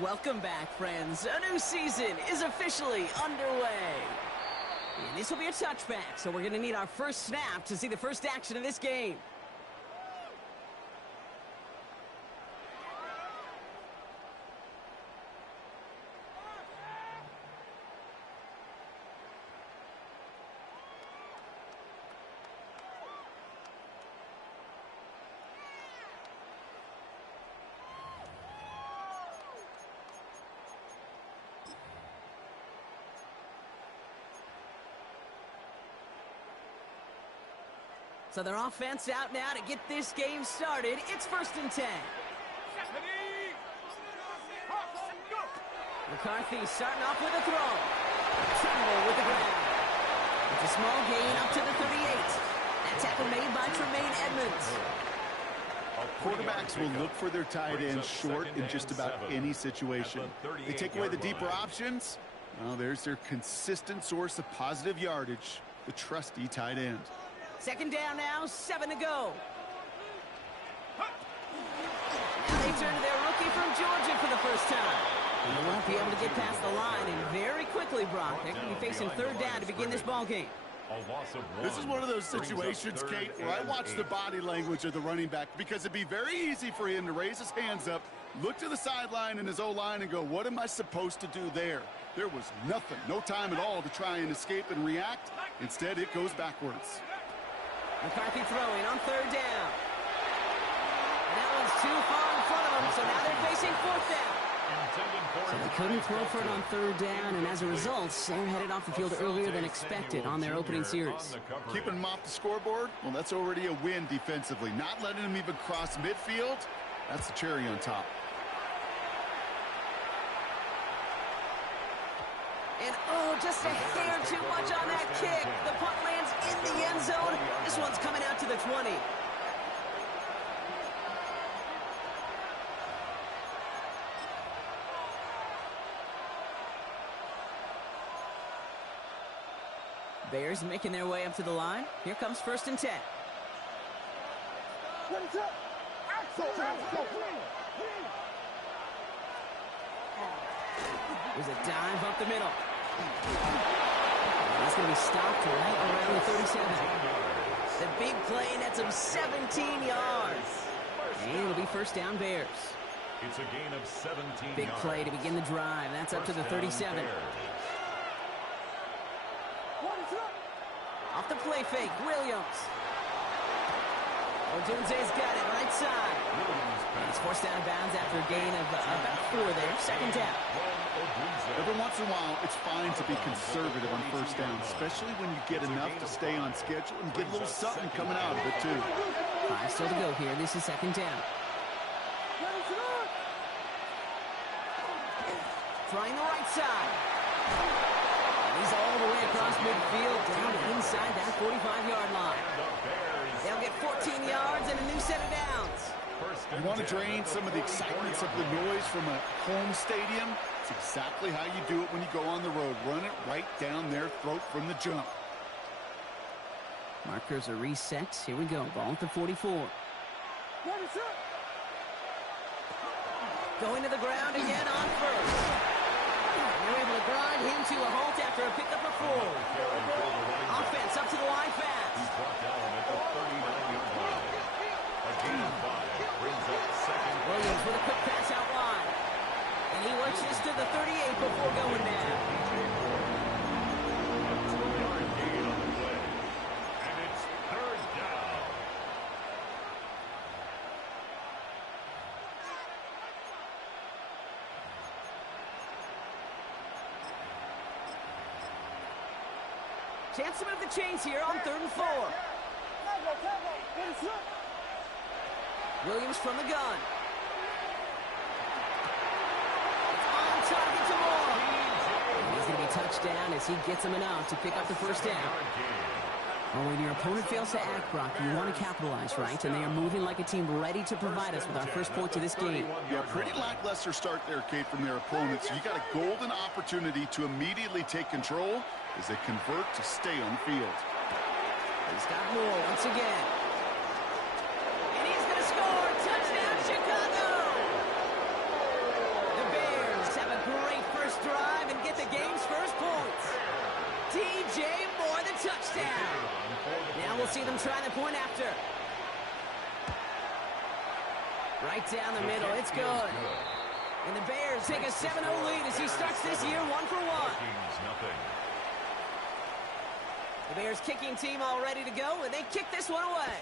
Welcome back, friends. A new season is officially underway. And this will be a touchback, so we're going to need our first snap to see the first action of this game. So their offense out now to get this game started. It's 1st and 10. McCarthy starting off with a throw. Tremble with the ground. It's a small gain up to the 38. That tackle made by Tremaine Edmonds. Quarterbacks will look for their tight ends short in just about any situation. They take away the deeper options. Well, there's their consistent source of positive yardage, the trusty tight end. 2nd down now, 7 to go. Now they turn to their rookie from Georgia for the first time. They won't be able to get past the line, and very quickly, Brock, they're going to be facing 3rd down to begin this ball game. This is one of those situations, Kate, where I watch the body language of the running back because it'd be very easy for him to raise his hands up, look to the sideline and his O-line and go, what am I supposed to do there? There was nothing, no time at all to try and escape and react. Instead, it goes backwards. McCarthy throwing on 3rd down. That one's too far in front of them, so now they're facing 4th down. So they couldn't throw for it on 3rd down, and as a result, they're headed off the field earlier than expected on their opening series. Keeping them off the scoreboard? Well, that's already a win defensively. Not letting them even cross midfield, that's the cherry on top. And, oh, just a hair too much on that kick. The punt lands in the end zone. This one's coming out to the 20. Bears making their way up to the line. Here comes 1st and 10. There's a dive up the middle. That's going to be stopped right around the 37. The big play, that's him 17 yards. And it'll be 1st down Bears. It's a gain of 17 big yards. Play to begin the drive. That's up to the 37. Off the play fake, Williams. Odunze's got it, right side. He's forced out of bounds after a gain of about 4 there. 2nd down. Every once in a while, it's fine to be conservative on 1st down, especially when you get enough to stay on schedule and get a little something coming out of it, too. 5 still to go here. This is 2nd down. Trying the right side. And he's all the way across midfield, down inside that 45-yard line. They'll get 14 yards and a new set of downs. You want to drain some of the excitements of the noise from a home stadium? It's exactly how you do it when you go on the road. Run it right down their throat from the jump. Markers are reset. Here we go. Ball at the 44. Going to the ground again on 1st. They're able to grind him to a halt after a pickup of 4. Offense up to the line fast. He's brought down at the 39-yard line. A gain of 5 brings up 2nd. Williams with a quick pass out wide. And he works this to the 38 before going down. 2-yard gain on the play. And it's 3rd down. Chance to move the chains here on 3rd and 4. Williams from the gun. On target to Moore. And he's going to be touched down as he gets him enough to pick up the 1st down. Well, when your opponent fails to act, Brock, you want to capitalize, right? And they are moving like a team ready to provide us with our first point to this game. Yeah, pretty lackluster start there, Kate, from their opponents. You got a golden opportunity to immediately take control as they convert to stay on the field. He's got Moore once again. And he's going to score. Touchdown, Chicago! The Bears see them try the point after. Right down the middle. It's good. And the Bears take a 7-0 lead as he starts this year 1-1. The Bears kicking team all ready to go, and they kick this one away.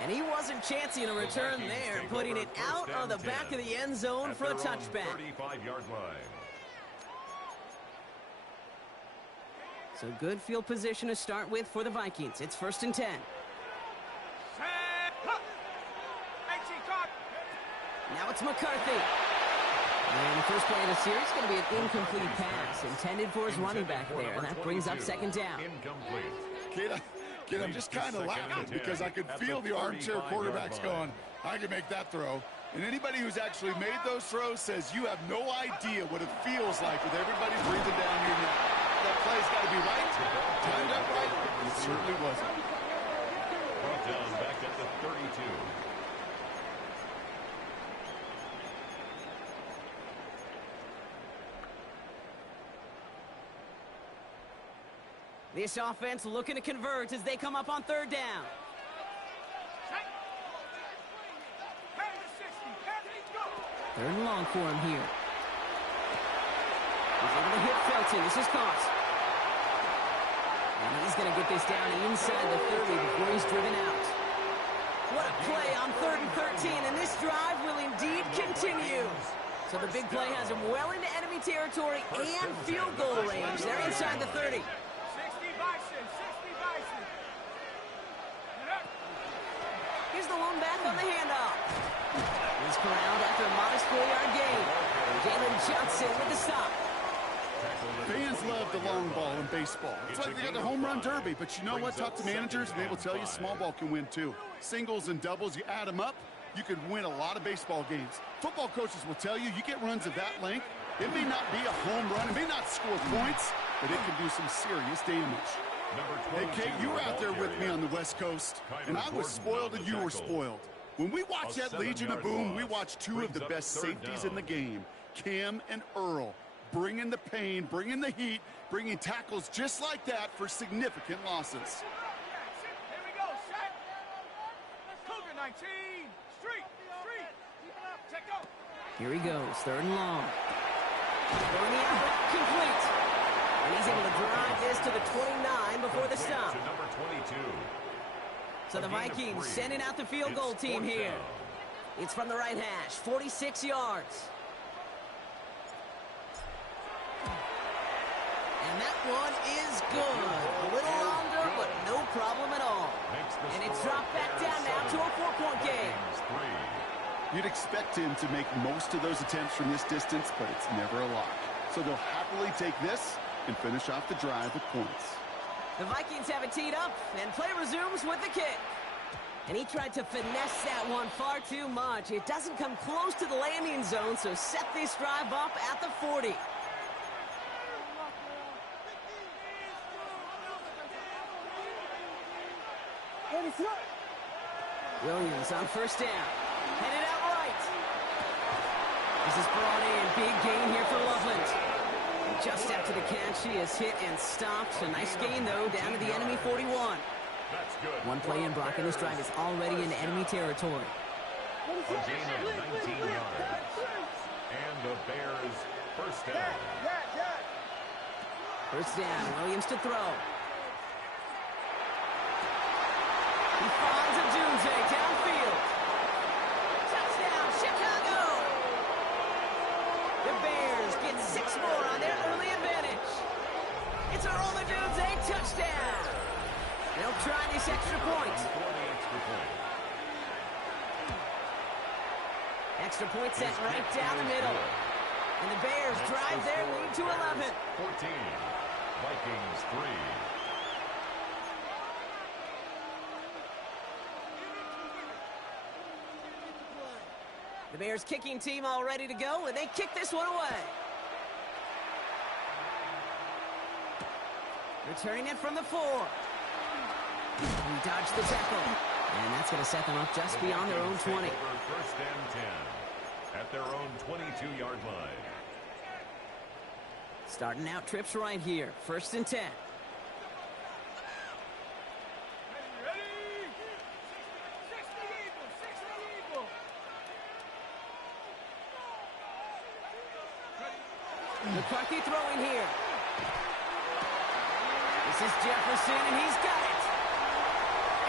And he wasn't chancing a return there, putting it out of the back of the end zone for a touchback. 35-yard line. So good field position to start with for the Vikings. It's 1st and 10. Now it's McCarthy. And the first play of the series is going to be an incomplete pass intended for his running back there. And that brings up 2nd down. Kid, I'm just kind of laughing because I could feel the armchair quarterbacks going, I can make that throw. And anybody who's actually made those throws says you have no idea what it feels like with everybody breathing down your neck. That play's got to be right, timed up right, and it certainly wasn't. Brought down back at the 32. This offense looking to convert as they come up on 3rd down. 3rd and long for him here. He's able to hit Felton. This is Cost. And he's going to get this down inside the 30 before he's driven out. What a play on 3rd and 13, and this drive will indeed continue. So the big play has him well into enemy territory and field goal range. They're inside the 30. Here's the lone back on the handoff. He's corralled after a modest 4-yard gain. Jalen Johnson with the stop. Fans love the long ball in baseball. It's like they got the home run derby, but you know what? Talk to managers, and they will tell you small ball can win too. Singles and doubles, you add them up, you can win a lot of baseball games. Football coaches will tell you, you get runs of that length, it may not be a home run, it may not score points, but it can do some serious damage. Hey, Kate, you were out there with me on the West Coast, and I was spoiled and you were spoiled. When we watch that Legion of Boom, we watch two of the best safeties in the game, Cam and Earl, bringing the pain, bringing the heat, bringing tackles just like that for significant losses. Here we go, set. Cougar 19, street. Check go. Here he goes, 3rd and long. Throwing the out, complete. And he's able to drive this to the 29 before the stop. Number 22. So the Vikings sending out the field goal team here. It's from the right hash, 46 yards. And that one is good. A little longer, but no problem at all. And it's dropped back down now to a 4-point game. You'd expect him to make most of those attempts from this distance, but it's never a lock. So they'll happily take this and finish off the drive with points. The Vikings have it teed up, and play resumes with the kick. And he tried to finesse that one far too much. It doesn't come close to the landing zone, so set this drive up at the 40. Williams on 1st down. Headed out right. This is brought in. Big gain here for Loveland. And just after the catch, he is hit and stopped. A nice gain, though, down to the enemy 41. That's good. One play in, Brock, and this drive is already into enemy territory. A gain of 19 yards. And the Bears first down. 1st down, Williams to throw. He finds a Doomsday downfield. Touchdown, Chicago! The Bears get 6 more on their early advantage. It's a Roller Doomsday touchdown. They'll try this extra point. Extra point set right down the middle. And the Bears drive their lead to 11. 14. Vikings 3. The Bears kicking team all ready to go, and they kick this one away. Returning it from the 4. He dodged the tackle. And that's going to set them up just beyond their own 20. 1st and 10 at their own 22-yard line. Starting out trips right here. 1st and 10. McCarthy throwing here. This is Jefferson, and he's got it.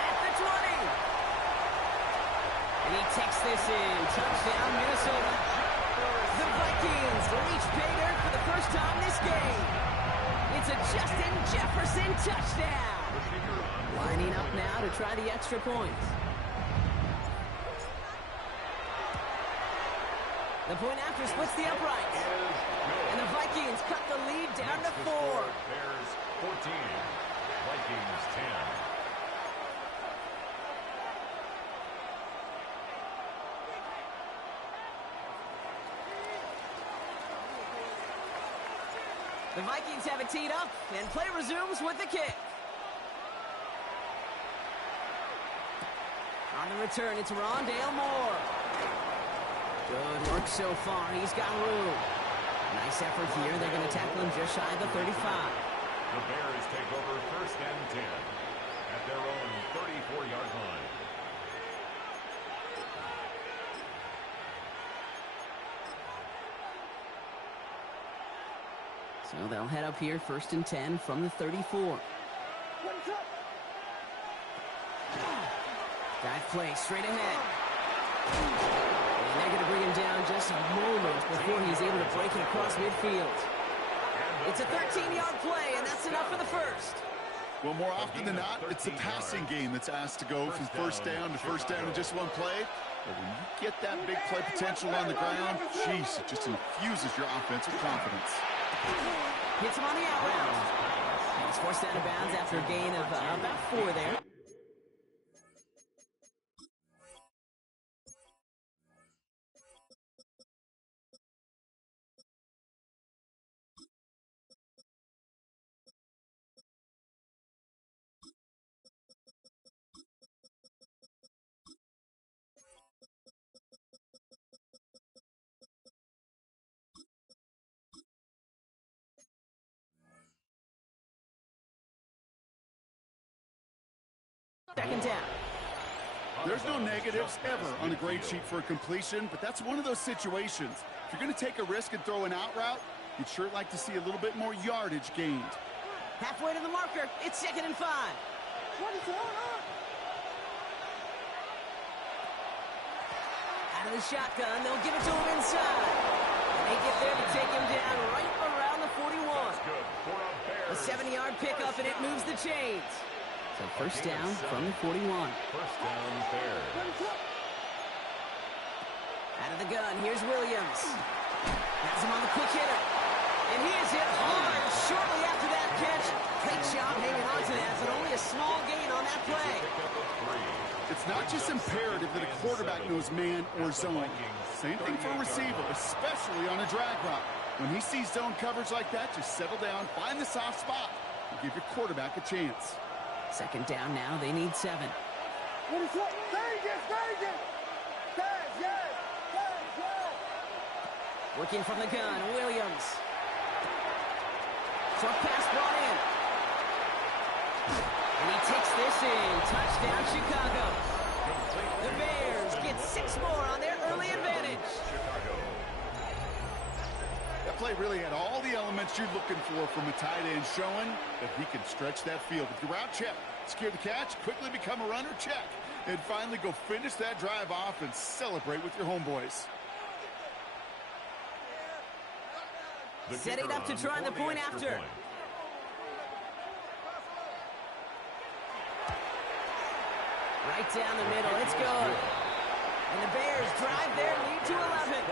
At the 20. And he takes this in. Touchdown, Minnesota. The Vikings reach pay dirt for the first time this game. It's a Justin Jefferson touchdown. Lining up now to try the extra points. The point after splits the uprights. And the Vikings cut the lead down to 4. Bears 14, Vikings 10. The Vikings have it teed up, and play resumes with the kick. On the return, it's Rondale Moore. Good work so far. He's got room. Nice effort here. They're going to tackle him just shy of the 35. The Bears take over 1st and 10 at their own 34-yard line. So they'll head up here 1st and 10 from the 34. Dive play straight ahead. And they're going to bring him down just a moment before he's able to break it across midfield. It's a 13-yard play, and that's enough for the first. Well, more often than not, it's the passing game that's asked to go from first down to first down in just one play. But when you get that big play potential on the ground, jeez, it just infuses your offense with confidence. Hits him on the out route. And he's forced out of bounds after a gain of about 4 there. Second down. There's no negatives ever on a grade sheet for a completion, but that's one of those situations. If you're going to take a risk and throw an out route, you'd sure like to see a little bit more yardage gained. Halfway to the marker. It's 2nd and 5. What is going on? Out of the shotgun, they'll give it to him inside. And they get there to take him down right around the 41. A 7-yard pickup, and it moves the chains. So 1st down from the 41. 1st down, Bears. Out of the gun, here's Williams. Has him on the quick hitter. And he is hit hard shortly after that catch. Great job hanging on to that, but only a small gain on that play. It's not just imperative that a quarterback knows man or zone. Same thing for a receiver, especially on a drag route. When he sees zone coverage like that, just settle down, find the soft spot, and give your quarterback a chance. 2nd down now, they need 7. Working from the gun, Williams. Short pass brought in. And he takes this in. Touchdown, Chicago. The Bears get 6 more on their early advantage. That play really had all the elements you're looking for from a tight end, showing that he can stretch that field. With your route, check. Secure the catch, quickly become a runner, check. And finally go finish that drive off and celebrate with your homeboys. Setting up to try the point after. Right down the middle, it's good. And the Bears drive their lead to 11.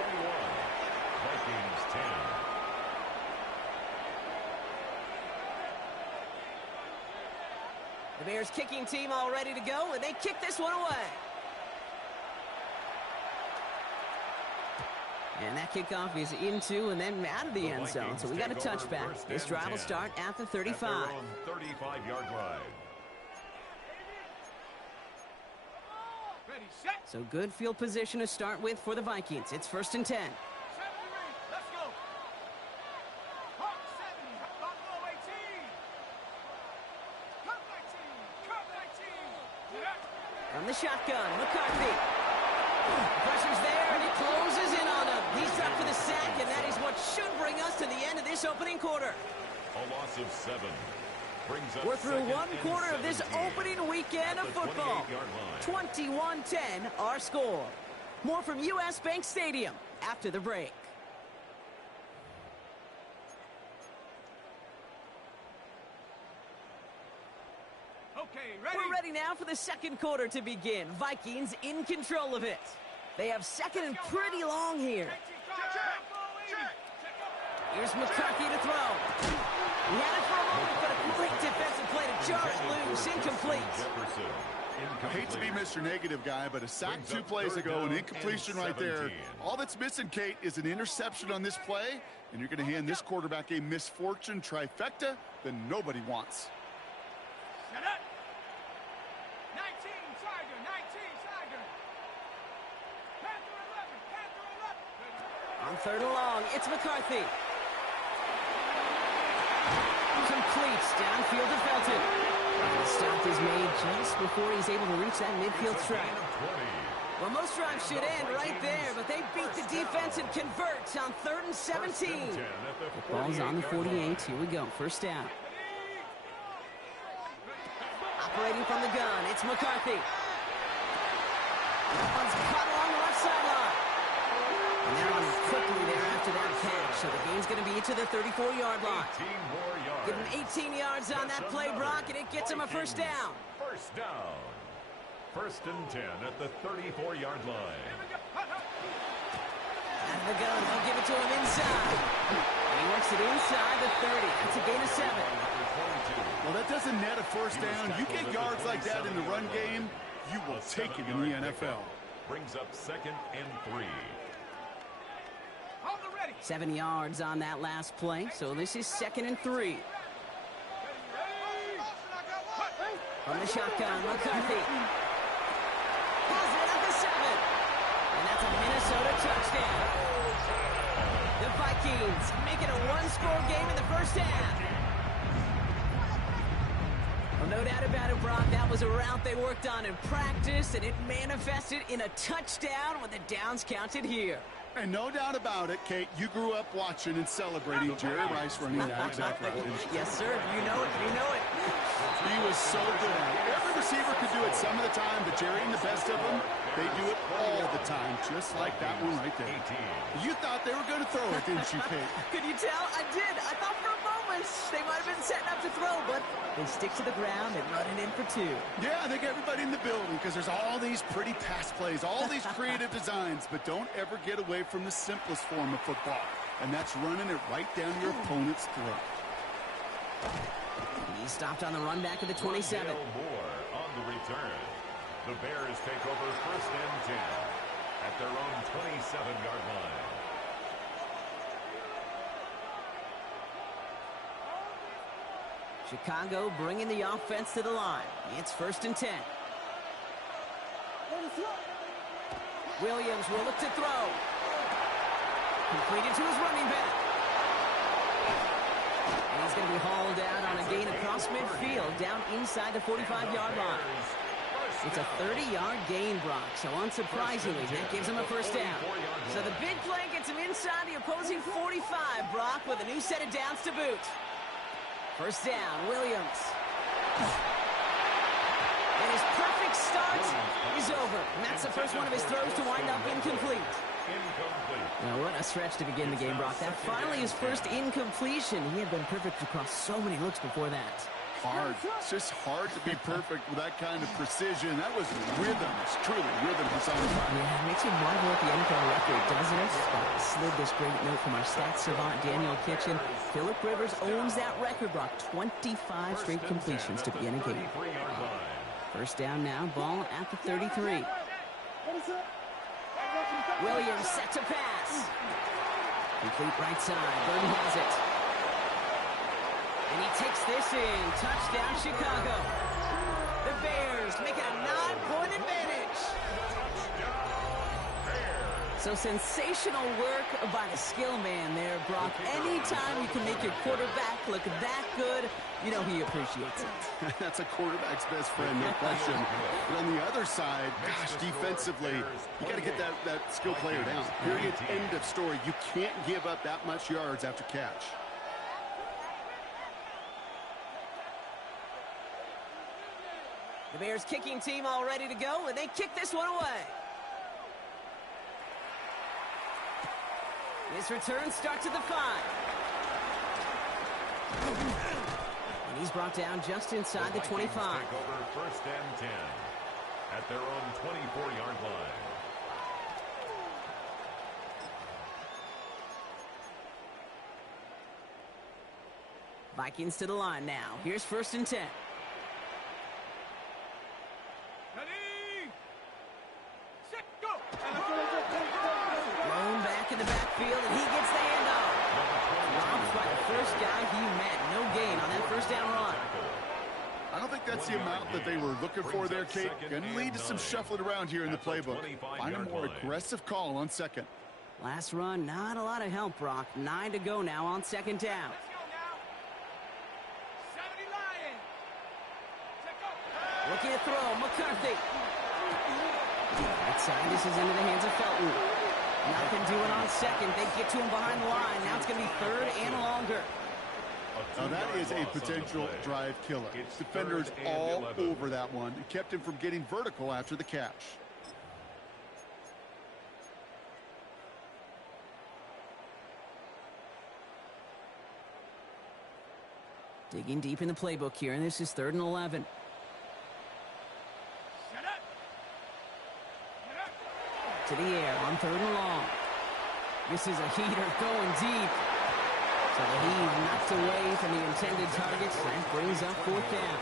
Vikings 10. The Bears kicking team all ready to go, and they kick this one away. And that kickoff is into and then out of the end zone, so we got a touchback. This drive will start at the 35. 35-yard line. Ready, set. So good field position to start with for the Vikings. It's 1st and 10. Let's go. Hawk, set. the shotgun. McCarthy. Pressure's there, and it closes in on him. He's dropped for the sack, and that is what should bring us to the end of this opening quarter. A loss of 7. Brings up We're through one second and quarter of this 17 opening weekend at of the football. 28-yard line. 21-10 our score. More from U.S. Bank Stadium after the break. We're ready now for the second quarter to begin. Vikings in control of it. They have second and pretty long here. Here's McCarthy to throw. He had it for a moment, but a great defensive play to jar it loose. Incomplete. I hate to be Mr. Negative guy, but a sack 2 plays ago, an incompletion right there. All that's missing, Kate, is an interception on this play, and you're going to hand this quarterback a misfortune trifecta that nobody wants. On third and long, it's McCarthy. Complete downfield to Felton. The stop is made just before he's able to reach that midfield strike. Well, most drives should end right there, but they beat the defense and convert on third and 17. The ball's on the 48. Here we go. First down. Operating from the gun, it's McCarthy. That one's caught along the left sideline. And they're on quickly there after that catch. So the game's going to be to the 34-yard line. 18 more yards. Give him 18 yards on that play, Brock, and it gets him a first down. First down. First and 10 at the 34-yard line. Out of the gun, they'll give it to him inside. And he works it inside the 30. That's a gain of 7. Well, that doesn't net a first down. You get yards like that in the run game, you will take it in the NFL. Brings up second and 3. 7 yards on that last play, so this is second and 3. From the shotgun, McCarthy. Has it at the 7. And that's a Minnesota touchdown. The Vikings make it a one-score game in the first half. Well, no doubt about it, Brock. That was a route they worked on in practice, and it manifested in a touchdown when the downs counted here. And no doubt about it, Kate, you grew up watching and celebrating Jerry Rice running that exact route. Yes, sir. You know it. You know it. He was so good at it. Every receiver could do it some of the time, but Jerry and the best of them, they do it all the time, just like that one right there. You thought they were going to throw it, didn't you, Kate? Could you tell? I did. I thought for a moment they might have been setting up to throw, but they stick to the ground and run it in for 2. Yeah, I think everybody in the building, because there's all these pretty pass plays, all these creative designs, but don't ever get away from the simplest form of football, and that's running it right down your opponent's throat. He stopped on the run back at the 27. More on the return. The Bears take over first and 10 at their own 27-yard line. Chicago bringing the offense to the line. It's first and 10. Williams will look to throw. Completed to his running back. And he's going to be hauled out on a gain across midfield, down inside the 45-yard line. It's a 30-yard gain, Brock, so unsurprisingly, that gives him a first down. So the big play gets him inside the opposing 45, Brock, with a new set of downs to boot. First down, Williams. And his perfect start is over. And that's the first one of his throws to wind up incomplete. Now, what a stretch to begin the game, Brock. That finally his first incompletion. He had been perfect across so many looks before that. Hard. It's just hard to be perfect with that kind of precision. That was rhythm. It's truly rhythm personified. Yeah, it makes you marvel at the NFL record, doesn't it? Slid this great note from our stats savant, Daniel Kitchen. Phillip Rivers owns that record, Brock. 25 straight completions to begin a game. First down now, ball at the 33. Williams set to pass. Complete right side. Burton has it. And he takes this in. Touchdown, Chicago. The Bears make it a 9-point advantage. So sensational work by the skill man there, Brock. Anytime you can make your quarterback look that good, you know he appreciates it. That's a quarterback's best friend, no question. But on the other side, gosh, defensively, you got to get that skill player down. Period, end of story. You can't give up that much yards after catch. The Bears kicking team all ready to go, and they kick this one away. This return starts at the 5. And he's brought down just inside the 25. Take over first and 10 at their own 24-yard line. Vikings to the line now. Here's first and 10. Thrown back in the backfield, and he gets the handoff. Dropped by the first guy he met. No gain on that first down run. I don't think that's the amount that they were looking for there, Kate. Going to lead to some shuffling around here in the playbook. Find a more aggressive call on second. Last run, not a lot of help, Brock. 9 to go now on second down. Looking to throw, McCarthy. Outside, this is into the hands of Felton. Nothing doing on second. They get to him behind the line. Now it's going to be third and longer. Now that is a potential drive killer. Defenders all over that one. It kept him from getting vertical after the catch. Digging deep in the playbook here, and this is 3rd and 11. To the air on 3rd and long. This is a heater going deep. So the heave knocked away from the intended targets. That brings up 4th down.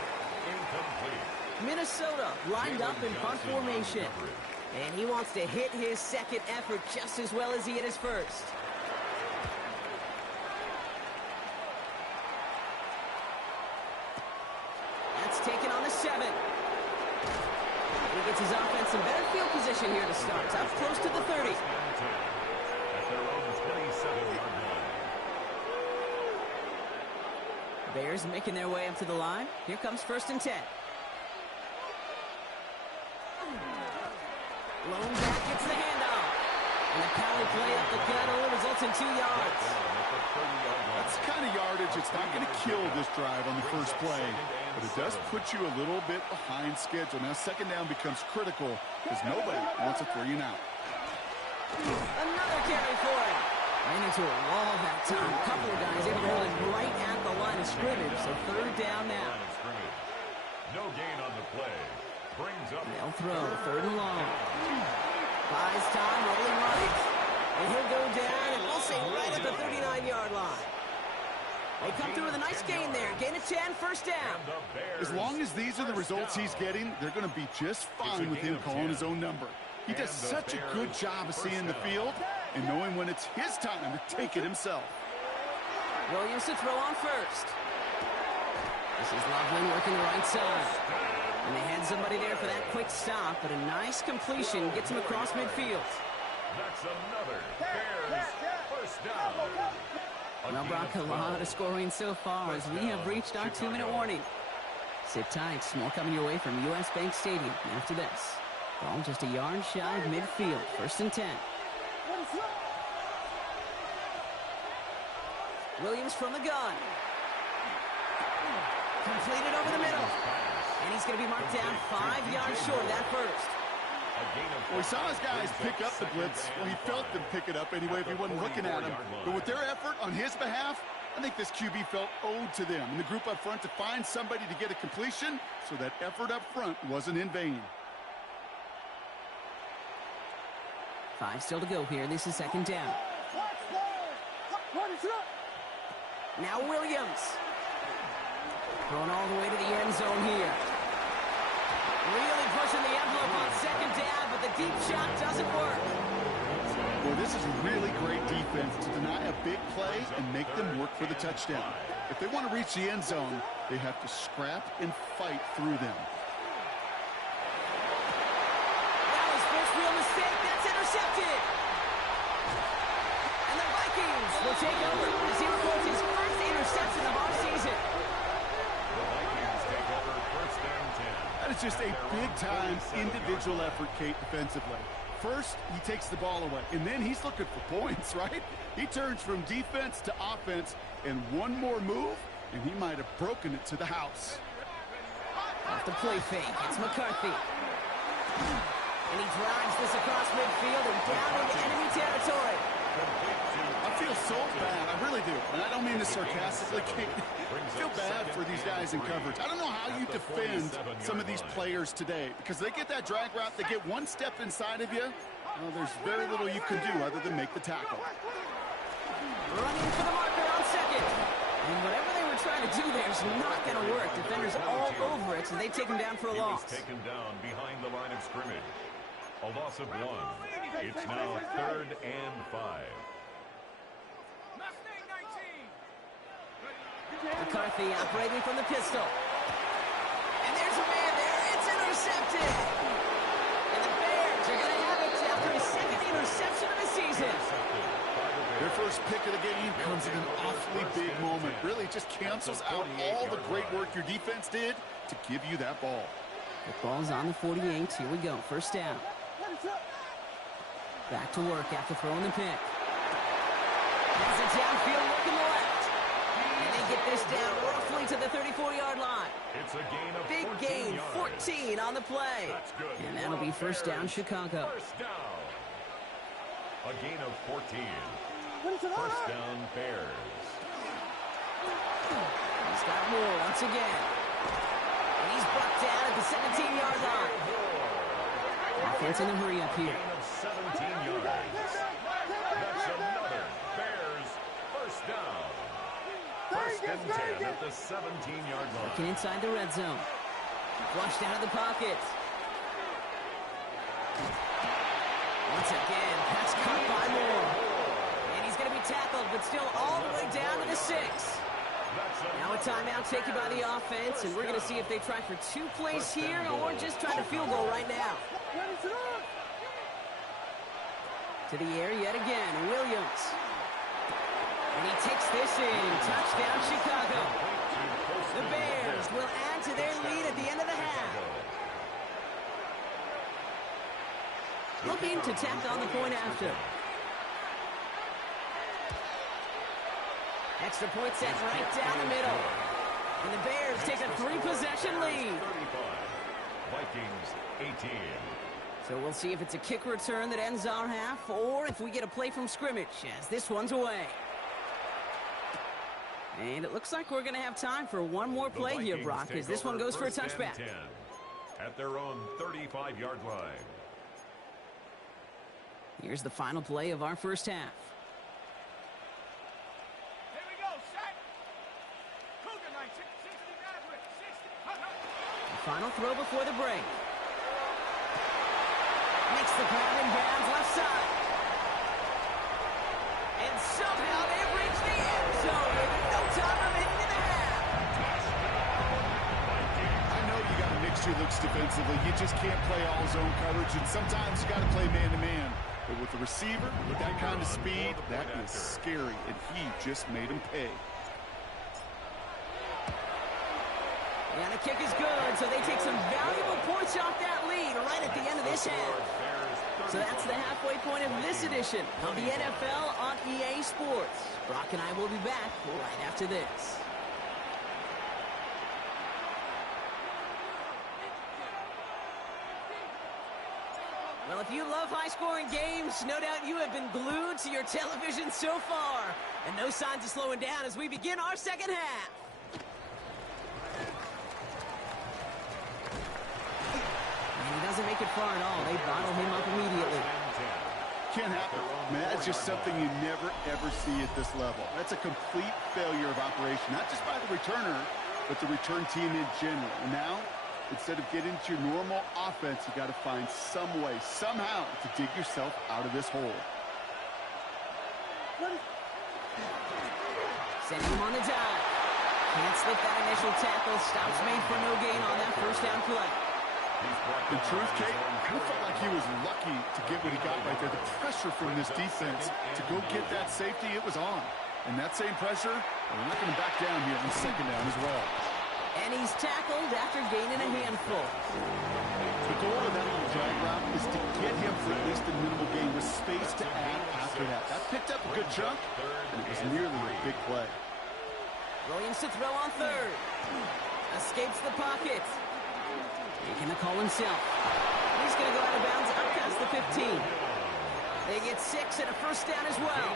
Minnesota lined up in punt formation. And he wants to hit his second effort just as well as he hit his first. That's taken on the 7. He gets his offense in better field position here to start. Up close to the 30. At their own 27-yard line. Bears making their way up to the line. Here comes 1st and 10. Lone back gets the handoff. And the power play up the gut only results in 2 yards. That's the kind of yardage. It's not going to kill this drive on the first play, but it does put you a little bit behind schedule. Now second down becomes critical because nobody wants a 3-and-out. Another carry for him. Ran into a wall that time. A couple of guys able to hold him right at the line of scrimmage. So 3rd down now. No gain on the play. Brings up. They'll throw 3rd and long. Buys time, rolling right. And he'll go down, and we'll say right at the 39-yard line. They come through with a nice gain there. Gain of 10, 1st down. As long as these are the results he's getting, they're going to be just fine with him calling his own number. He does such a good job of seeing the field and knowing when it's his time to take it himself. Williams to throw on 1st. This is Loveland working the right side. And they had somebody there for that quick stop, but a nice completion gets him across midfield. That's another Bears first down. Well, Brock, a lot of scoring so far as we have reached our 2-minute warning. Sit tight. More coming your way from U.S. Bank Stadium after this. Ball just a yard shy of midfield. 1st and 10. Williams from the gun. Completed over the middle. And he's going to be marked down 5 yards short of that first. Well, we saw his guys pick up the blitz. Well, he felt them pick it up anyway if he wasn't looking at him. But with their effort on his behalf, I think this QB felt owed to them and the group up front to find somebody to get a completion so that effort up front wasn't in vain. 5 still to go here. This is 2nd down. Now Williams. Going all the way to the end zone here. Really pushing the envelope on 2nd down, but the deep shot doesn't work. Well, this is really great defense to deny a big play and make them work for the touchdown. If they want to reach the end zone, they have to scrap and fight through them. That was first real mistake. That's intercepted. Defense will take over as he records his first interception of our season. The Vikings take over first and 10. That is just a big-time individual effort, Kate, defensively. First, he takes the ball away, and then he's looking for points, right? He turns from defense to offense, and one more move, and he might have broken it to the house. Off the play fake, it's McCarthy. And he drives this across midfield and down into enemy territory. I feel so bad. I really do. And I don't mean this sarcastically. I feel bad for these guys in coverage. I don't know how you defend some of these players today because they get that drag route, they get one step inside of you. Well, there's very little you can do other than make the tackle. Running for the marker on second. And whatever they were trying to do there is not going to work. Defenders all over it, so they take him down for a loss. Taken down behind the line of scrimmage. A loss of 1. It's now 3rd and 5. McCarthy operating from the pistol. And there's a man there. It's intercepted. And the Bears are going to have it after his second interception of the season. Their first pick of the game comes in an awfully big moment. Really just cancels out all the great work your defense did to give you that ball. The ball's on the 48. Here we go. First down. Back to work after throwing the pick. Has it downfield, working the left. And they get this down roughly to the 34-yard line. It's a gain of big 14 gain, yards. 14 on the play. And that'll be first down, Chicago. First down. A gain of 14. First down, Bears. He's got more once again. And he's brought down at the 17-yard line. Offense in a hurry up here. Gain of 17 yards. That's another Bears first down. First and 10 at the 17-yard line. Looking inside the red zone. Flushed out of the pocket. Once again, pass caught by Moore. And he's going to be tackled, but still all the way down to the 6. Now a timeout taken by the offense, and we're going to see if they try for 2 plays here or just try to field goal right now. To the air yet again, Williams. And he takes this in. Touchdown, Chicago. The Bears will add to their lead at the end of the half. Looking to tack on the point after. Extra point set right down the middle. And the Bears take a 3-possession lead. Vikings 18. So we'll see if it's a kick return that ends our half or if we get a play from scrimmage as this one's away. And it looks like we're going to have time for one more play here, Brock, as this one goes for a touchback. At their own 35-yard line. Here's the final play of our first half. Here we go, set. Cougar 19, 60 Maverick, 60. The final throw before the break. Makes the grab in bounds left side. And somehow they've reached the end zone with no time remaining in the half. I know you got to mix your looks defensively. You just can't play all zone coverage, and sometimes you got to play man-to-man. But with the receiver, with that kind of speed, that is scary, and he just made him pay. And the kick is good, so they take some valuable points off that lead right at the end of this half. So that's the halfway point of this edition of the NFL on EA Sports. Brock and I will be back right after this. Well, if you love high-scoring games, no doubt you have been glued to your television so far. And no signs of slowing down as we begin our second half. And he doesn't make it far at all. They bottle him up immediately. Can't happen. Man, that's just something you never, ever see at this level. That's a complete failure of operation, not just by the returner, but the return team in general. And now, instead of getting to your normal offense, you got to find some way, somehow, to dig yourself out of this hole. Sending him on the dive. Can't slip that initial tackle. Stops made for no gain on that first down play. In truth, Kate, I felt like he was lucky to get what he got right there. The pressure from this defense to go get that safety, it was on. And that same pressure, they're not going to back down here on second down as well. And he's tackled after gaining a handful. The goal of that little drag route is to get him for at least a minimal gain with space to add after that. That picked up a good chunk, and it was nearly a big play. Williams to throw on third. Escapes the pocket. Making the call himself. He's going to go out of bounds up past the 15. They get 6 and a first down as well.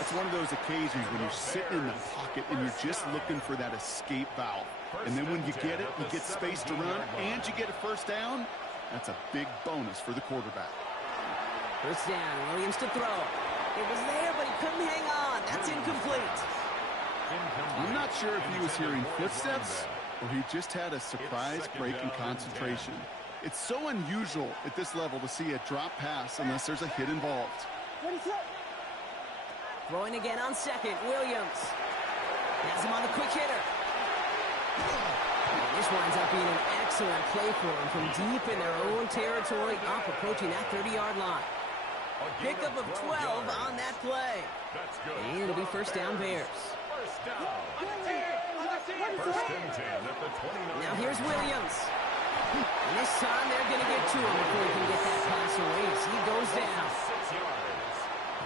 It's one of those occasions when you're sitting in the pocket and you're just looking for that escape valve. And then when you get it, you get space to run, and you get a first down. That's a big bonus for the quarterback. First down, Williams to throw. It was there, but he couldn't hang on. That's incomplete. I'm not sure if he was hearing footsteps or he just had a surprise break in concentration. It's so unusual at this level to see a drop pass unless there's a hit involved. Throwing again on second, Williams. Has him on the quick hitter. And this winds up being an excellent play for him from deep in their own territory, up approaching that 30-yard line. Pickup of 12 on that play. And it'll be first down Bears. Now here's Williams. And this time they're going to get to him before he can get that pass away as he goes down.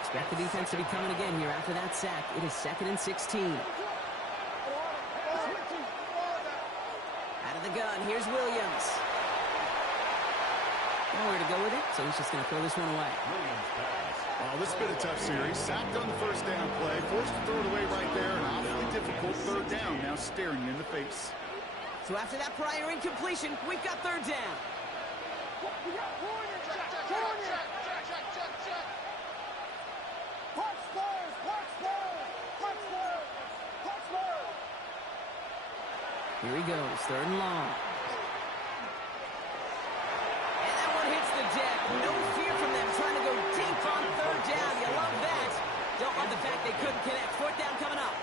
Expect the defense to be coming again here after that sack. It is 2nd and 16. Out of the gun, here's Williams. Nowhere to go with it, so he's just going to throw this one away. Well, this has been a tough series. Sacked on the first down play, forced to throw it away right there. An awfully difficult third down now staring you in the face. So after that prior incompletion, we've got third down. Here he goes, 3rd and long. And that one hits the deck. No fear from them trying to go deep on third down. You love that. Don't love the fact they couldn't connect. 4th down coming up.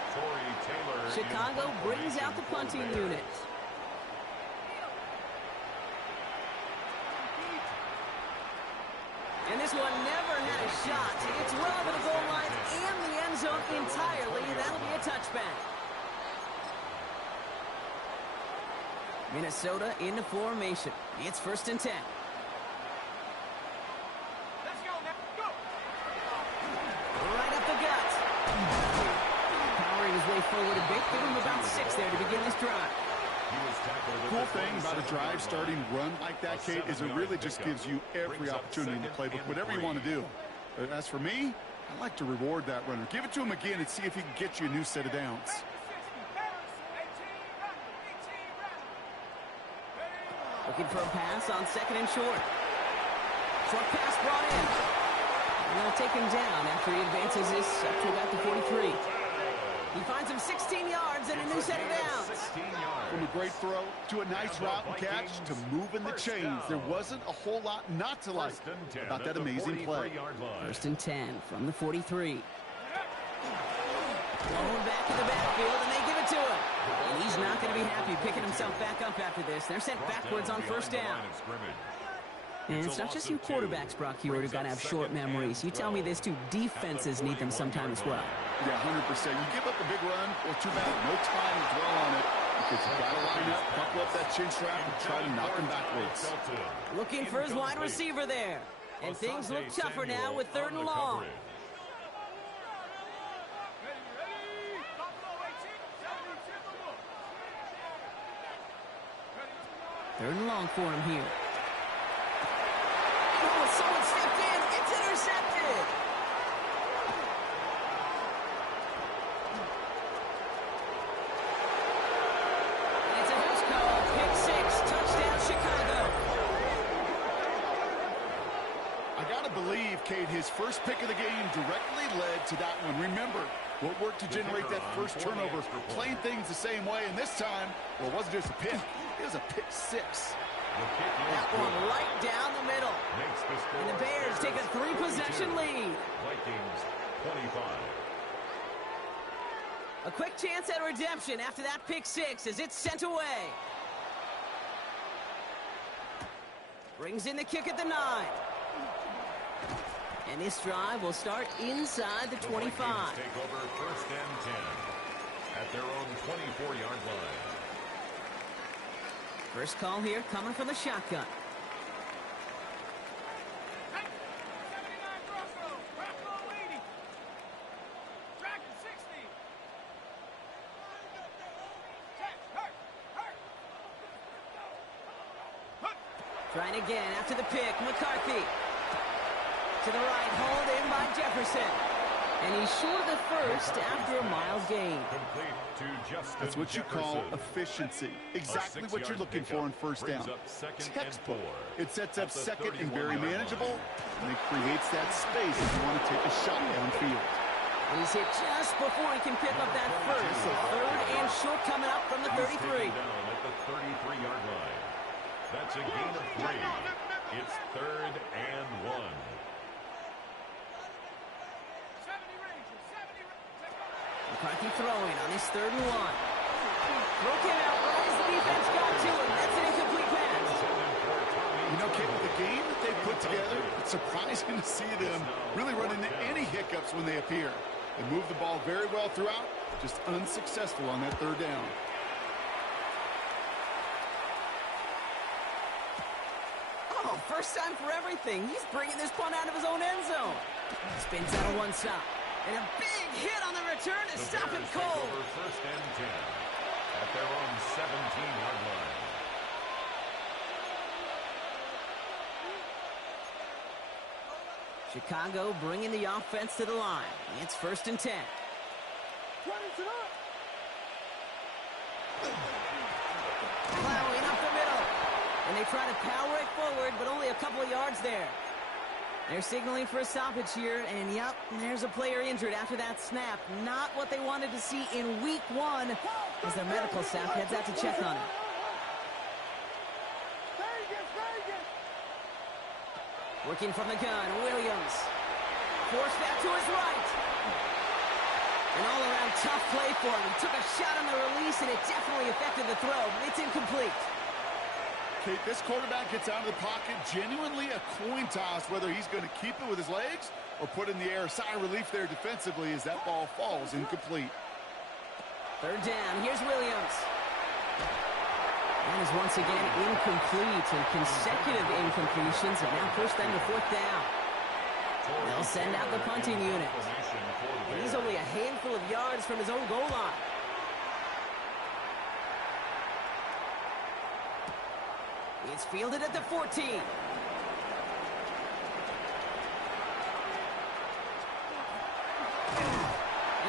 Chicago brings out the punting unit. And this one never had a shot. It's well over the goal line and the end zone entirely. That'll be a touchback. Minnesota into formation. It's 1st and 10. Let's go, man. Go. Right up the gut. Powering his way forward a bit. Give him about 6 there to begin this drive. Cool thing about a drive starting run like that, Kate, is it really just gives you every opportunity in the playbook, whatever you want to do. As for me, I like to reward that runner. Give it to him again and see if he can get you a new set of downs. Looking for a pass on 2nd and short. Short pass brought in. And they'll take him down after he advances this up to about the 43. He finds him 16 yards and a new set of downs. From a great throw to a nice route and catch to moving the chains, there wasn't a whole lot not to like about that amazing play. 1st and 10 from the 43. Blown back in the backfield, and they give it to him. And he's not going to be happy picking himself back up after this. They're sent backwards on 1st down. And it's not just you quarterbacks, Brock Hewitt, who got to have short memories. You tell me this too. Defenses need them sometime as well. Yeah, 100%. You give up a big run, well, too bad. No time to dwell on it because you got to line up, buckle up that chin strap, and try to knock him backwards. Looking for his wide receiver there. And things look tougher now with 3rd and long. Third and long for him here. Oh, someone stepped in. It's intercepted. It's a house call. Pick 6. Touchdown, Chicago. I got to believe, Kate, his first pick of the game directly led to that one. Remember, what worked to generate that first turnover, playing things the same way, and this time, well, it wasn't just a pick. It was a pick 6. That one right down the middle. And the Bears take a 3-possession lead. Vikings 25. A quick chance at redemption after that pick 6 as it's sent away. Brings in the kick at the 9. And this drive will start inside the 25. Take over 1st and 10 at their own 24-yard line. First call here coming from the shotgun. Trying again after the pick. McCarthy. To the right, hauled in by Jefferson. And he's short of the first after a mile gain. That's what you call efficiency. Exactly what you're looking for in first down. Textbook. It sets up second and very manageable, and it creates that space if you want to take a shot downfield. And he's hit just before he can pick up that first. So 3rd and short coming up from the 33. Down at the 33-yard line. That's a gain of 3. It's 3rd and 1. McCarthy throwing on his 3rd and 1. Throw came out right as the defense got to him. That's an incomplete pass. You know, Kate, with the game that they put together, it's surprising to see them really run into any hiccups when they appear. They move the ball very well throughout, just unsuccessful on that 3rd down. Oh, first time for everything. He's bringing this punt out of his own end zone. Spins out of one stop. And a big hit on the return to stop him cold. Over 1st and 10 at their own 17-yard line. Chicago bringing the offense to the line. It's 1st and 10. Plowing up the middle. And they try to power it forward, but only a couple of yards there. They're signaling for a stoppage here, and yep, there's a player injured after that snap. Not what they wanted to see in week 1 as their medical staff heads out to check on him. Working from the gun, Williams. Forced back to his right. An all-around tough play for him. He took a shot on the release, and it definitely affected the throw, but it's incomplete. Kate, this quarterback gets out of the pocket, genuinely a coin toss whether he's going to keep it with his legs or put in the air. Sigh of relief there defensively as that ball falls incomplete. 3rd down, here's Williams. That is once again incomplete, and consecutive incompletions have now pushed them to 4th down. They'll send out the punting unit. And he's only a handful of yards from his own goal line. It's fielded at the 14. And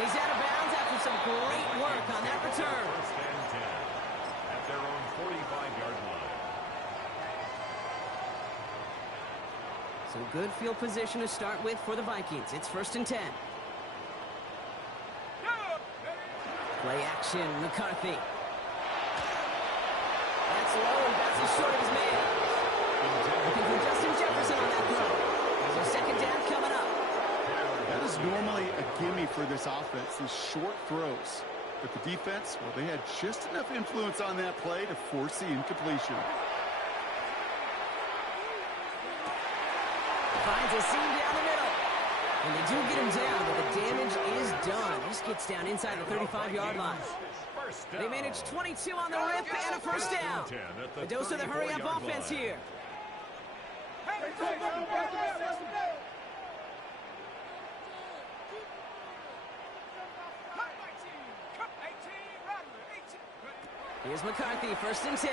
he's out of bounds after some great work on that return. 1st and 10 at their own 45-yard line. So good field position to start with for the Vikings. It's 1st and 10. Play action, McCarthy. That's low, that's as short of his man. Looking for Justin Jefferson on that throw. So 2nd down coming up. That is normally a gimme for this offense, these short throws. But the defense, well, they had just enough influence on that play to force the incompletion. Finds a seam down the middle. And they do get him down, but the damage is done. Just gets down inside the 35-yard line. They managed 22 on the rip and a 1st down. A dose of the hurry-up offense here. Here's McCarthy, 1st and 10.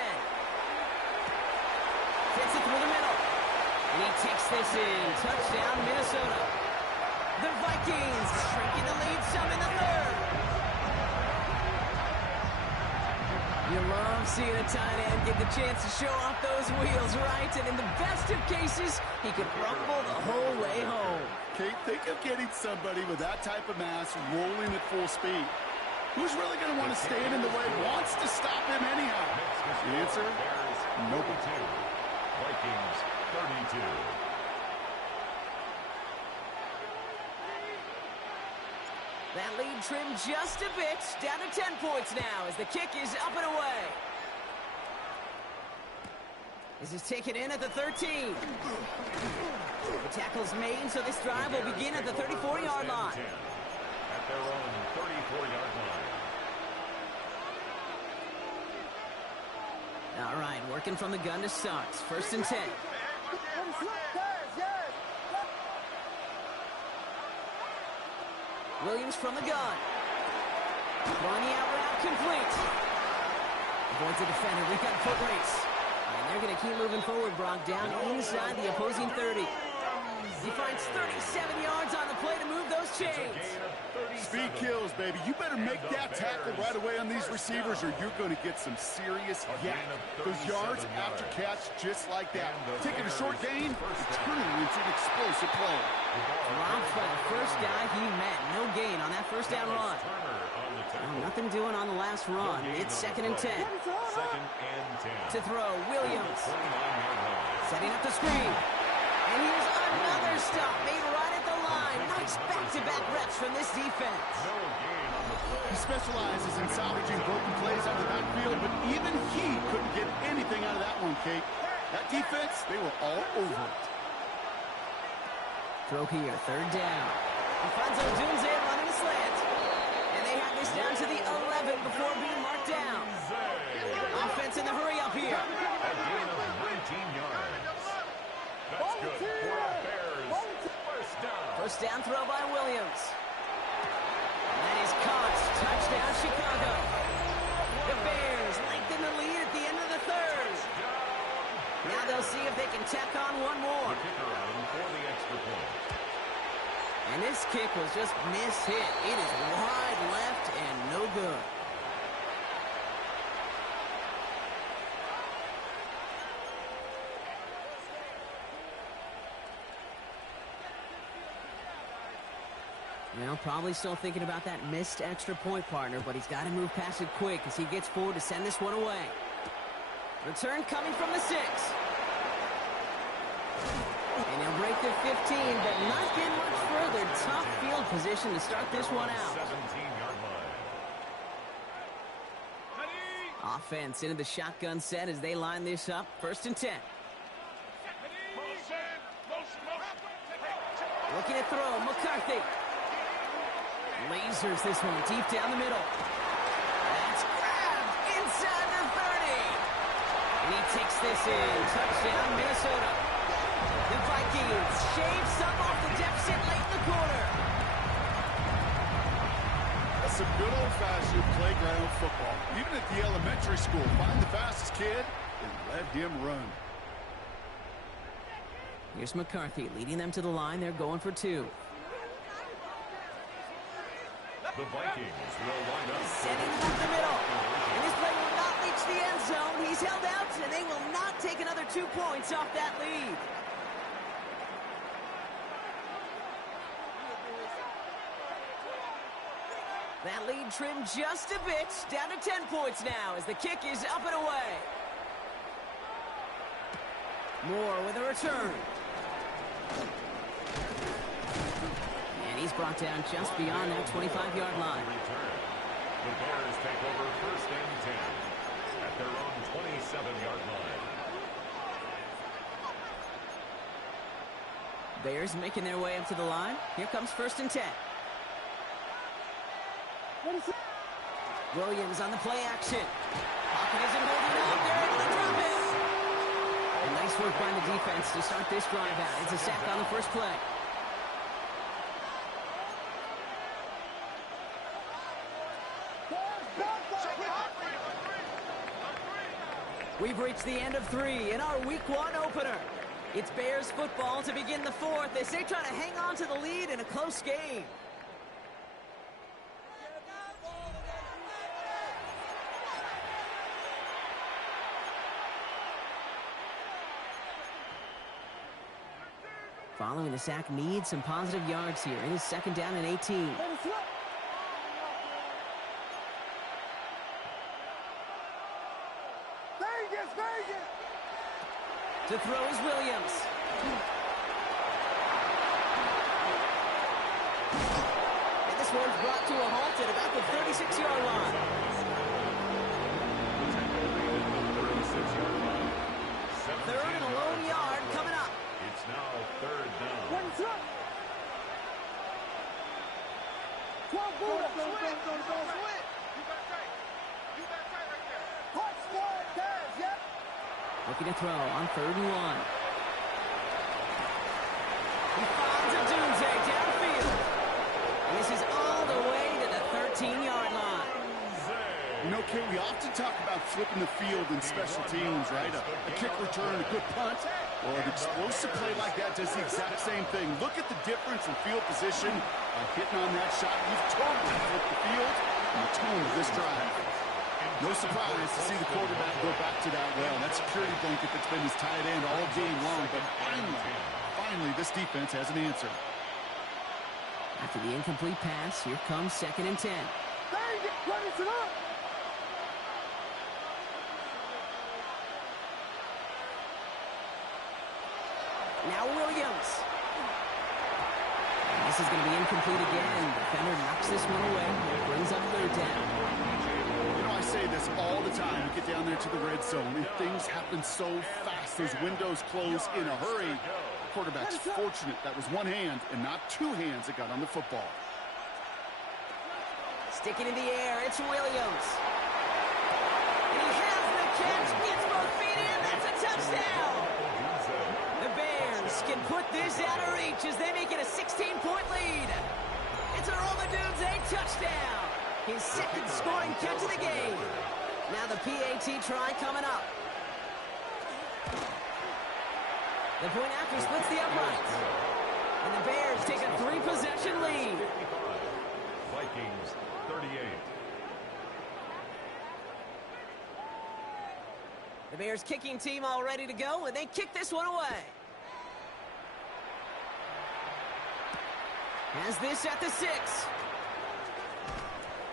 Fits it through the middle. And he takes this in. Touchdown, Minnesota. The Vikings shrinking the lead some in the 3rd. You love seeing a tight end get the chance to show off those wheels, right? And in the best of cases, he could rumble the whole way home. Kate, think of getting somebody with that type of mass rolling at full speed. Who's really going to want to stand in the way, wants to stop him anyhow? The answer? Nobody. Vikings 32. That lead trimmed just a bit, down to 10 points now as the kick is up and away. This is taken in at the 13. The tackle's made, so this drive will begin at the 34-yard line. At their own 34-yard line. All right, working from the gun to start. First and 10. Williams from the gun. Throwing the out route complete. Avoids the defender. We've got foot race. And they're going to keep moving forward, Brock, down inside the opposing 30. He finds 37 yards on the play to move those chains. Speed kills, baby. You better make that tackle right away on these receivers or you're going to get some serious yak. Those yards after catch just like that. Taking a short gain, turning it into an explosive play. Dropped by the first guy he met. No gain on that first down run. Nothing doing on the last run. It's second and 10. To throw, Williams. Setting up the screen. And here's another stop made right at the line. Nice back-to-back reps from this defense. He specializes in salvaging broken plays on the backfield, but even he couldn't get anything out of that one, Kate. That defense, they were all over it. Throw here, third down. Alfonso Dunze running a slant. And they have this down to the 11 before being marked down. Offense in the hurry up here. A gain of 19 yards. That's good for the Bears. First down. First down throw by Williams. And that is caught. Touchdown, Chicago. The Bears lengthen the lead at the end of the third. Now they'll see if they can tack on one more. The kicker on for the extra point. And this kick was just mishit. It is wide left and no good. Well, probably still thinking about that missed extra point, partner, but he's got to move past it quick as he gets forward to send this one away. Return coming from the 6. And he'll break the 15, but not get much further. Tough field position to start this one out. 17-yard line. Offense into the shotgun set as they line this up. First and 10. Looking to throw, McCarthy. Lasers this one deep down the middle. That's grabbed inside the 30. And he takes this in. Touchdown, Minnesota. The Vikings shave some off the deficit late in the quarter. That's some good old-fashioned playground football. Even at the elementary school, find the fastest kid and let him run. Here's McCarthy leading them to the line. They're going for 2. The Vikings will line up. Setting up the middle. And this play will not reach the end zone. He's held out, and they will not take another 2 points off that lead. That lead trimmed just a bit. Down to 10 points now as the kick is up and away. Moore with a return. And he's brought down just beyond that 25-yard line. The Bears take over first and 10 at their own 27-yard line. Bears making their way up to the line. Here comes first and 10. Williams on the play action. Pocket isn't holding up. They're able to drop it. And nice work by the defense to start this drive out. It's a sack on the first play. We've reached the end of 3 in our Week 1 opener. It's Bears football to begin the 4th as they try to hang on to the lead in a close game. Following the sack needs some positive yards here. It is second down and 18. To throw is Williams. And this one's brought to a halt at about the 36-yard line. third and a lone yard coming up. It's now third down. You got tight right there. Looking to throw on third and one. He finds a Dunze downfield. And this is all the way to the 13-yard line. You know, Kate, we often talk about flipping the field in special teams, right? A kick return, a good punt. Well, an explosive play like that does the exact same thing. Look at the difference in field position. Hitting on that shot, you've totally flipped the field and the tone of this drive. No surprise to see the quarterback go back to that well. That security blanket that's been his tight end all game long. But finally, this defense has an answer. After the incomplete pass, here comes 2nd and 10. Now Williams. And this is going to be incomplete again. Defender knocks this one away. It brings up third down. You know, I say this all the time. You get down there to the red zone, and things happen so fast. Those windows close in a hurry. The quarterback's fortunate that was one hand and not two hands that got on the football. Sticking in the air, it's Williams. And he has the catch, gets both feet in, that's a touchdown! The Bears can put this out of reach as they make it a 16-point lead. It's a Dunze touchdown, his second scoring catch of the game. Now the PAT try coming up. The point after splits the uprights. And the Bears take a 3-possession lead. Vikings 38. The Bears kicking team all ready to go, and they kick this one away. Has this at the 6.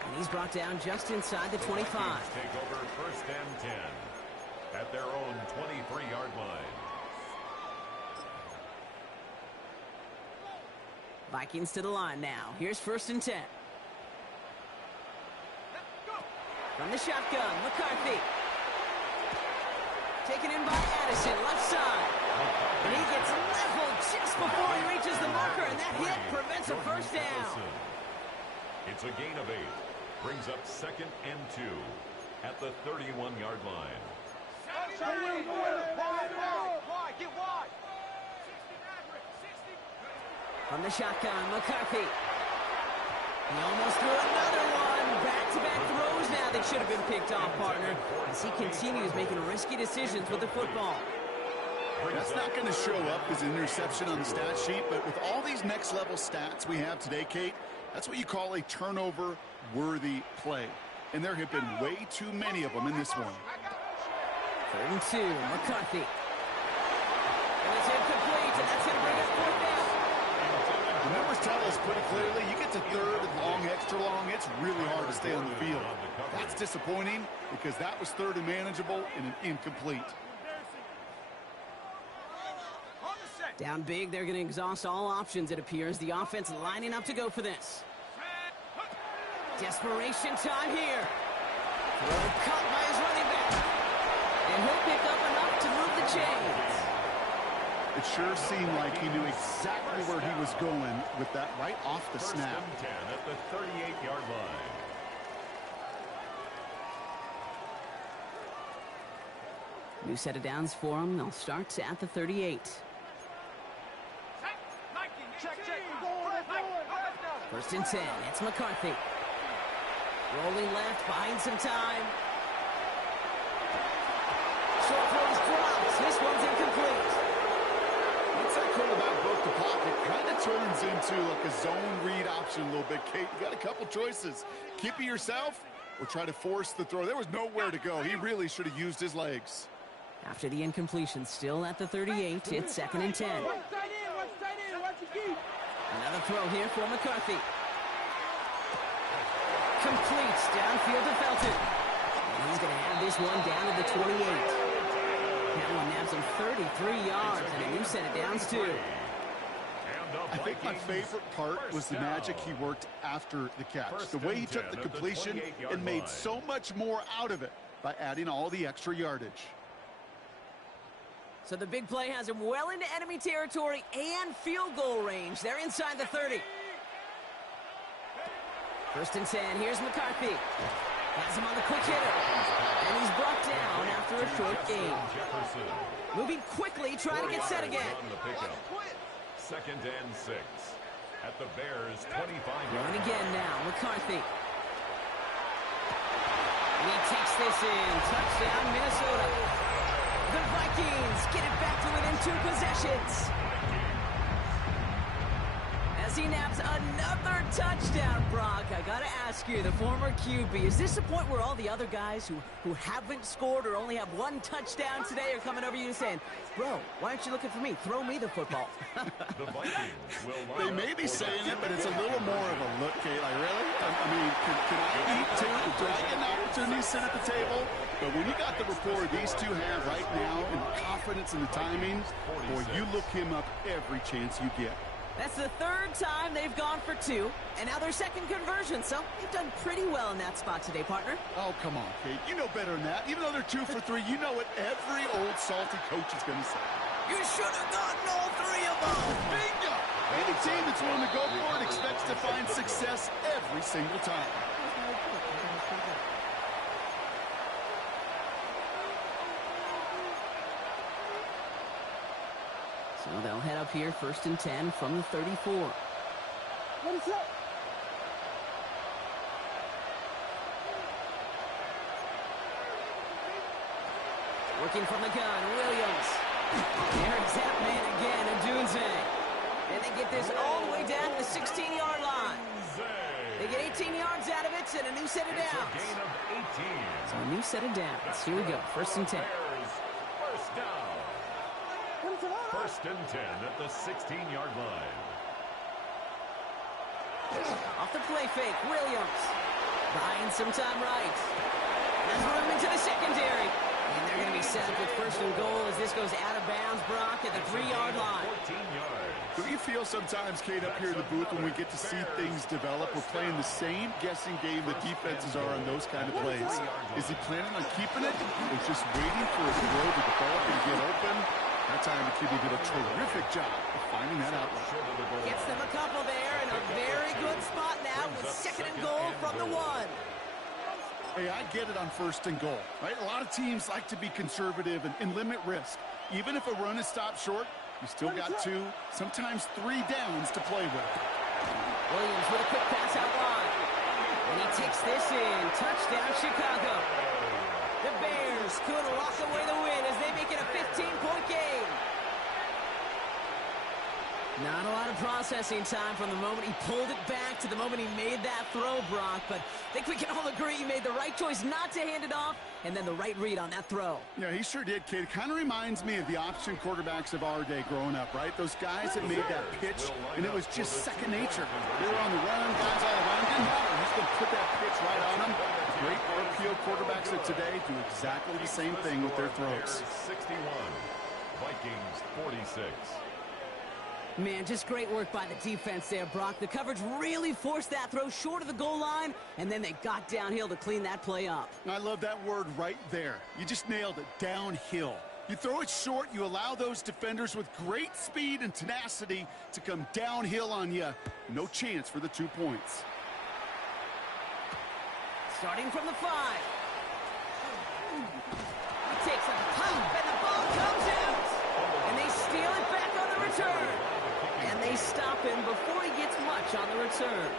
And he's brought down just inside the 25. Take over 1st and 10 at their own 23-yard line. Vikings to the line now. Here's 1st and 10. From the shotgun, McCarthy. Taken in by Addison, left side. And he gets leveled just before he reaches the marker, and that hit prevents a first down. It's a gain of 8. Brings up 2nd and 2 at the 31-yard line. Get wide. From the shotgun, McCarthy. He almost threw another one. Back-to-back throws now that should have been picked off, partner, as he continues making risky decisions with the football. That's not going to show up as an interception on the stat sheet, but with all these next-level stats we have today, Kate, that's what you call a turnover-worthy play. And there have been way too many of them in this one. 3rd and 2, McCarthy. And it's incomplete, and that's going to bring us 4th down. The numbers tell us pretty clearly, you get to 3rd and long, extra long, it's really hard to stay on the field. That's disappointing because that was 3rd and manageable and an incomplete. Down big, they're going to exhaust all options, it appears. The offense lining up to go for this. Desperation time here. Throw caught by his running back. And he'll pick up enough to move the chains. It sure seemed like he knew exactly where he was going with that right off the snap. 1st and 10 at the 38-yard line. New set of downs for him. They'll start at the 38. Check. 1st and 10. It's McCarthy. Rolling left, buying some time. Short throws dropped. This one's incomplete. Once that quarterback broke the pocket, kind of turns into like a zone read option a little bit, Kate. You got a couple choices. Keep it yourself or try to force the throw. There was nowhere to go. He really should have used his legs. After the incompletion, still at the 38, it's 2nd and 10. Another throw here for McCarthy. Complete downfield to Felton. And he's going to have this one down to the 28. That one nabs him 33 yards and a new set of downs, too. I think my favorite part was the magic he worked after the catch. The way he took the completion and made so much more out of it by adding all the extra yardage. So the big play has him well into enemy territory and field goal range. They're inside the 30. First and 10. Here's McCarthy. Has him on the quick hitter. And he's brought down after a short gain. Moving quickly, trying to get set again. Second and 6. At the Bears' 25. Run again now. McCarthy. And he takes this in. Touchdown, Minnesota. The Vikings get it back to within 2 possessions. As he naps another touchdown, Brock. I got to ask you, the former QB, is this the point where all the other guys who haven't scored or only have 1 touchdown today are coming over you and saying, bro, why aren't you looking for me? Throw me the football. The Vikings will they may be saying it, but it's a little more of a look, Kate. Like, really? I mean, can I eat too? Do I get an opportunity to sit at the table? But when you got the rapport these two have right now and the confidence in the timing, boy, you look him up every chance you get. That's the 3rd time they've gone for 2, and now their 2nd conversion, so they've done pretty well in that spot today, partner. Oh, come on, Kate. You know better than that. Even though they're 2 for 3, you know what every old salty coach is going to say. You should have gotten all 3 of them. Bingo! Any team that's willing to go for it expects to find success every single time. So they'll head up here, 1st and 10 from the 34. What is up? Working from the gun, Williams. There's that man again, Adunze. And they get this all the way down to the 16-yard line. They get 18 yards out of it and a new set of downs. Gain of 18. So a new set of downs. Here we go, 1st and 10. First down. 1st and 10 at the 16-yard line. Off the play fake, Williams. Buying some time right. There's room into the secondary. And they're going to be set up with 1st and goal as this goes out of bounds, Brock, at the 3-yard line. 14 yards. Do you feel sometimes, Kate, up here in the booth when we get to see things develop, we're playing the same guessing game the defenses are on those kind of plays? Is he planning on keeping it or just waiting for a throw to develop and get open? That time the QB did a terrific job of finding that outlet. Gets them a couple there in a very good spot now with 2nd and goal from the 1. Hey, I get it on 1st and goal, right? A lot of teams like to be conservative and limit risk. Even if a run is stopped short, you still got 2, sometimes 3 downs to play with. Williams with a quick pass out wide. And he takes this in. Touchdown, Chicago. The Bears could lock away the win as they make it a 15-point game. Not a lot of processing time from the moment he pulled it back to the moment he made that throw, Brock. But I think we can all agree he made the right choice not to hand it off and then the right read on that throw. Yeah, he sure did, kid. It kind of reminds me of the option quarterbacks of our day growing up, right? Those guys that made that pitch, and it was just second nature. They were on the run, guys all around, didn't matter. He's going to put that pitch right on them. Great RPO quarterbacks of today do exactly the same thing with their throws. 61, Vikings 46. Man, just great work by the defense there, Brock. The coverage really forced that throw short of the goal line, and then they got downhill to clean that play up. I love that word right there. You just nailed it, downhill. You throw it short, you allow those defenders with great speed and tenacity to come downhill on you. No chance for the 2 points. Starting from the 5. He takes a pump, and the ball comes out. And they steal it back on the return. And they stop him before he gets much on the return.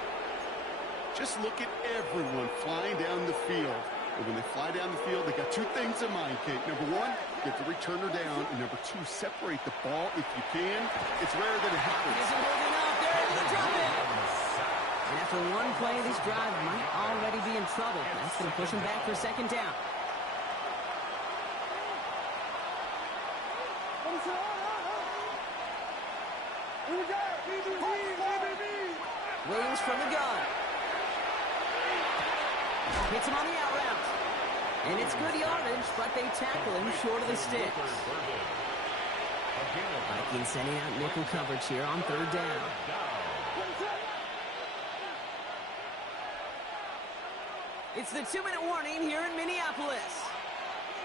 Just look at everyone flying down the field. And when they fly down the field, they got 2 things in mind, Kate. Number 1, get the returner down. And number 2, separate the ball if you can. It's rare that it happens. He isn't holding up. They're able to drop it. And after one play, this drive might already be in trouble. That's going to push him back for 2nd down. Williams from the gun. Hits him on the out route. And it's good yardage, but they tackle him short of the sticks. Vikings sending out nickel coverage here on 3rd down. It's the 2-minute warning here in Minneapolis.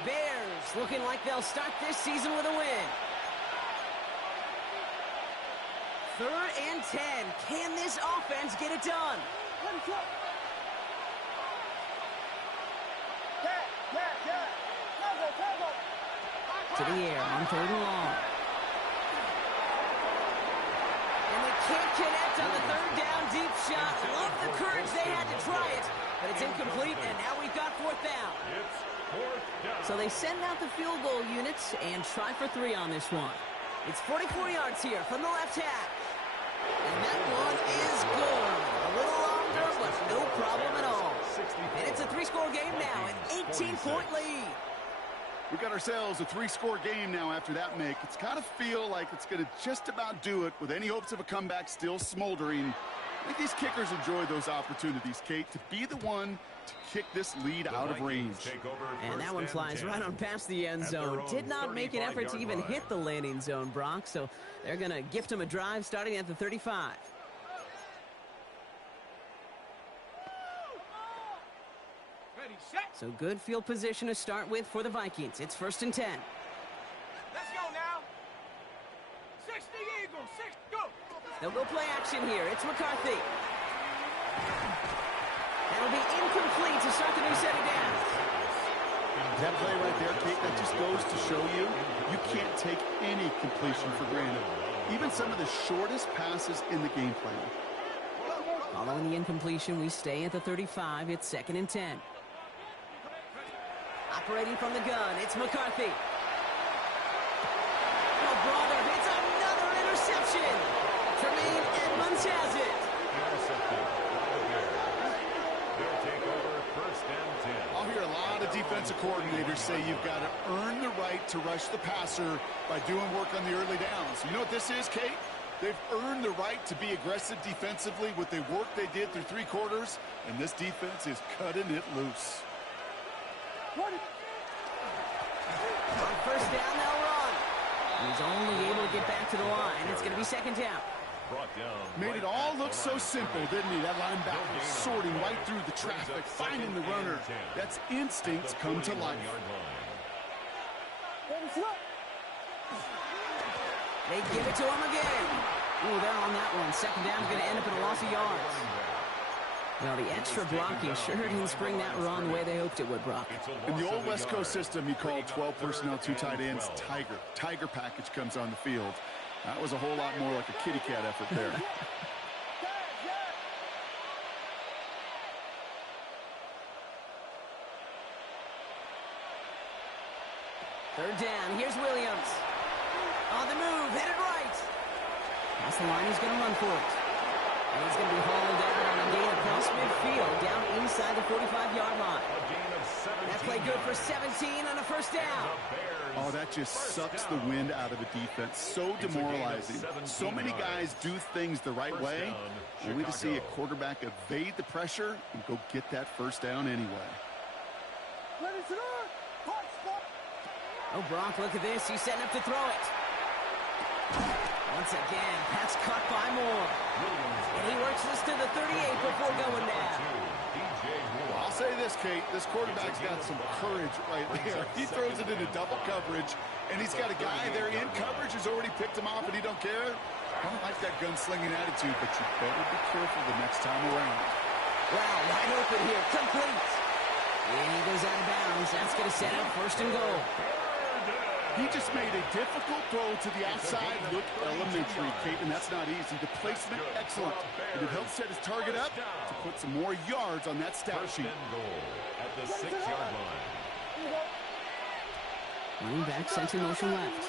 Bears looking like they'll start this season with a win. 3rd and 10. Can this offense get it done? To the air on 3rd and long. And they can't connect on the 3rd down deep shot. Love the courage they had to try it, but it's incomplete, and now we've got 4th down. It's 4th down. So they send out the field goal units and try for 3 on this one. It's 44 yards here from the left hash. And that one is good. A little longer, but no problem at all. And it's a 3-score game now, an 18-point lead. We got ourselves a 3-score game now after that make. It's got to feel like it's going to just about do it with any hopes of a comeback still smoldering. I think these kickers enjoy those opportunities, Kate, to be the one to kick this lead out of range. And that one flies right on past the end zone. Did not make an effort to even hit the landing zone, Brock, so they're going to gift him a drive starting at the 35. Ready, set. So good field position to start with for the Vikings. It's 1st and 10. Let's go now. 60 Eagles, 6, go. They'll go play action here. It's McCarthy. That'll be incomplete to start the new set of downs. That play right there, Kate, that just goes to show you can't take any completion for granted. Even some of the shortest passes in the game plan. Following the incompletion, we stay at the 35. It's 2nd and 10. Operating from the gun, it's McCarthy. Oh, brother, it's another interception. Tremaine Edmonds has it. Intercepted by the Bears. They'll take over 1st and 10. I'll hear a lot of defensive coordinators say you've got to earn the right to rush the passer by doing work on the early downs. You know what this is, Kate? They've earned the right to be aggressive defensively with the work they did through 3 quarters, and this defense is cutting it loose. On 1st down, they'll run. He's only able to get back to the line. It's going to be 2nd down. Made it all look so simple, didn't he? That linebacker sorting right through the traffic, finding the runner. That's instincts come to life. They give it to him again. Ooh, they're on that one. 2nd down is going to end up in a loss of yards. Well, the extra blocking sure didn't spring that run the way they hoped it would, Brock. In the old West Coast system, you call 12 personnel, 2 tight ends, Tiger. Tiger package comes on the field. That was a whole lot more like a kitty cat effort there. Third down. Here's Williams. On the move. Headed right. Past the line. He's going to run for it. And he's going to be hauled out on a gain across midfield down inside the 45-yard line. That play good for 17 on a 1st down. Oh, that just sucks the wind out of a defense. So demoralizing. So many guys do things the right way, only to see a quarterback evade the pressure and go get that 1st down anyway. Oh, Brock, look at this. He's setting up to throw it. Once again, pass caught by Moore. And he works this to the 38 before going down. I'll say this, Kate. This quarterback's got some courage right there. He throws it into double coverage, and he's got a guy there in coverage who's already picked him off, and he don't care. I don't like that gunslinging attitude, but you better be careful the next time around. Wow, wide open here. Complete. And he goes out of bounds. That's going to set up 1st and goal. He just made a difficult throw to the outside look elementary, Kate, and that's not easy. The placement, excellent. And it helps set his target up to put some more yards on that stat sheet. At the 6-yard line. Running back sent in motion left.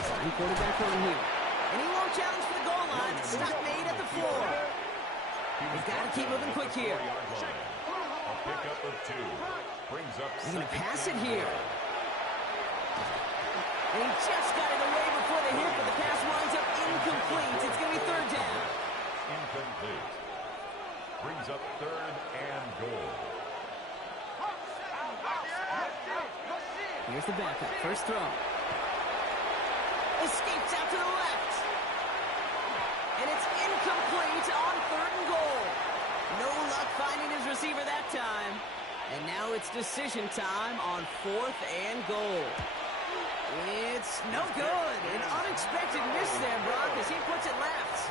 Sign quarterback run here. And he won't challenge for the goal line. It's stop made at the 4. He's got to keep moving quick here. A pickup of 2. Brings up He's going to pass it here. And he just got it away before the hit, but the pass winds up incomplete. It's going to be 3rd down. Incomplete. Brings up 3rd and goal. Here's the backup. 1st throw. Escapes out to the left. And it's incomplete on 3rd and goal. No luck finding his receiver that time. And now it's decision time on 4th and goal. It's no good. An unexpected miss there, Brock, as he puts it left.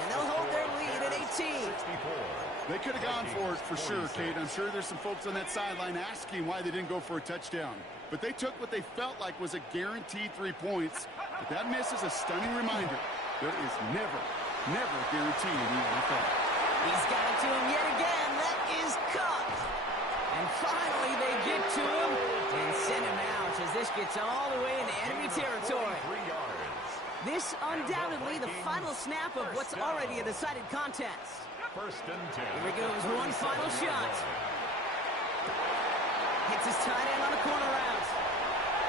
And they'll hold their lead at 18. They could have gone for it for sure, Kate. I'm sure there's some folks on that sideline asking why they didn't go for a touchdown. But they took what they felt like was a guaranteed 3 points. But that miss is a stunning reminder. There is never a guarantee in the NFL. He's got it to him yet again. That is caught. And finally they get to him and send him out as this gets all the way into enemy territory. This undoubtedly the final snap of what's already a decided contest. First and 10. Here goes one final shot. Hits his tight end on a corner route.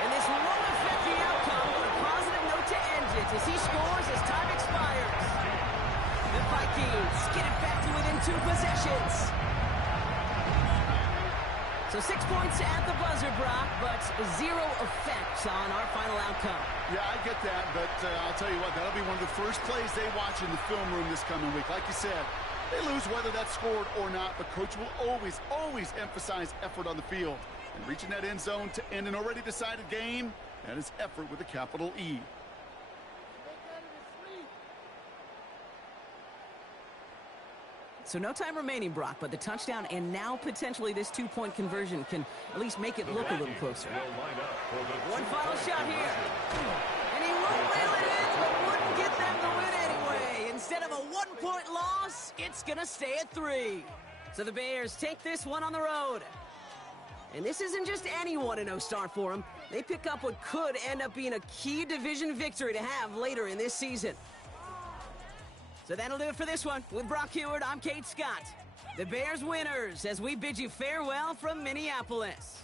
And this won't affect the outcome, but a positive note to end it as he scores as time expires. The Vikings get it back to within 2 possessions. So 6 points at the buzzer, Brock, but 0 effect on our final outcome. Yeah, I get that, but I'll tell you what, that'll be one of the first plays they watch in the film room this coming week. Like you said, they lose whether that's scored or not, but Coach will always emphasize effort on the field. And reaching that end zone to end an already decided game, that is effort with a capital E. So no time remaining, Brock, but the touchdown and now potentially this 2-point conversion can at least make it look a little closer. One final shot here. And he won't reel it in, but wouldn't get them the win anyway. Instead of a 1-point loss, it's going to stay at 3. So the Bears take this one on the road. And this isn't just anyone in O-Star for them. They pick up what could end up being a key division victory to have later in this season. So that'll do it for this one. With Brock Heward, I'm Kate Scott. The Bears winners as we bid you farewell from Minneapolis.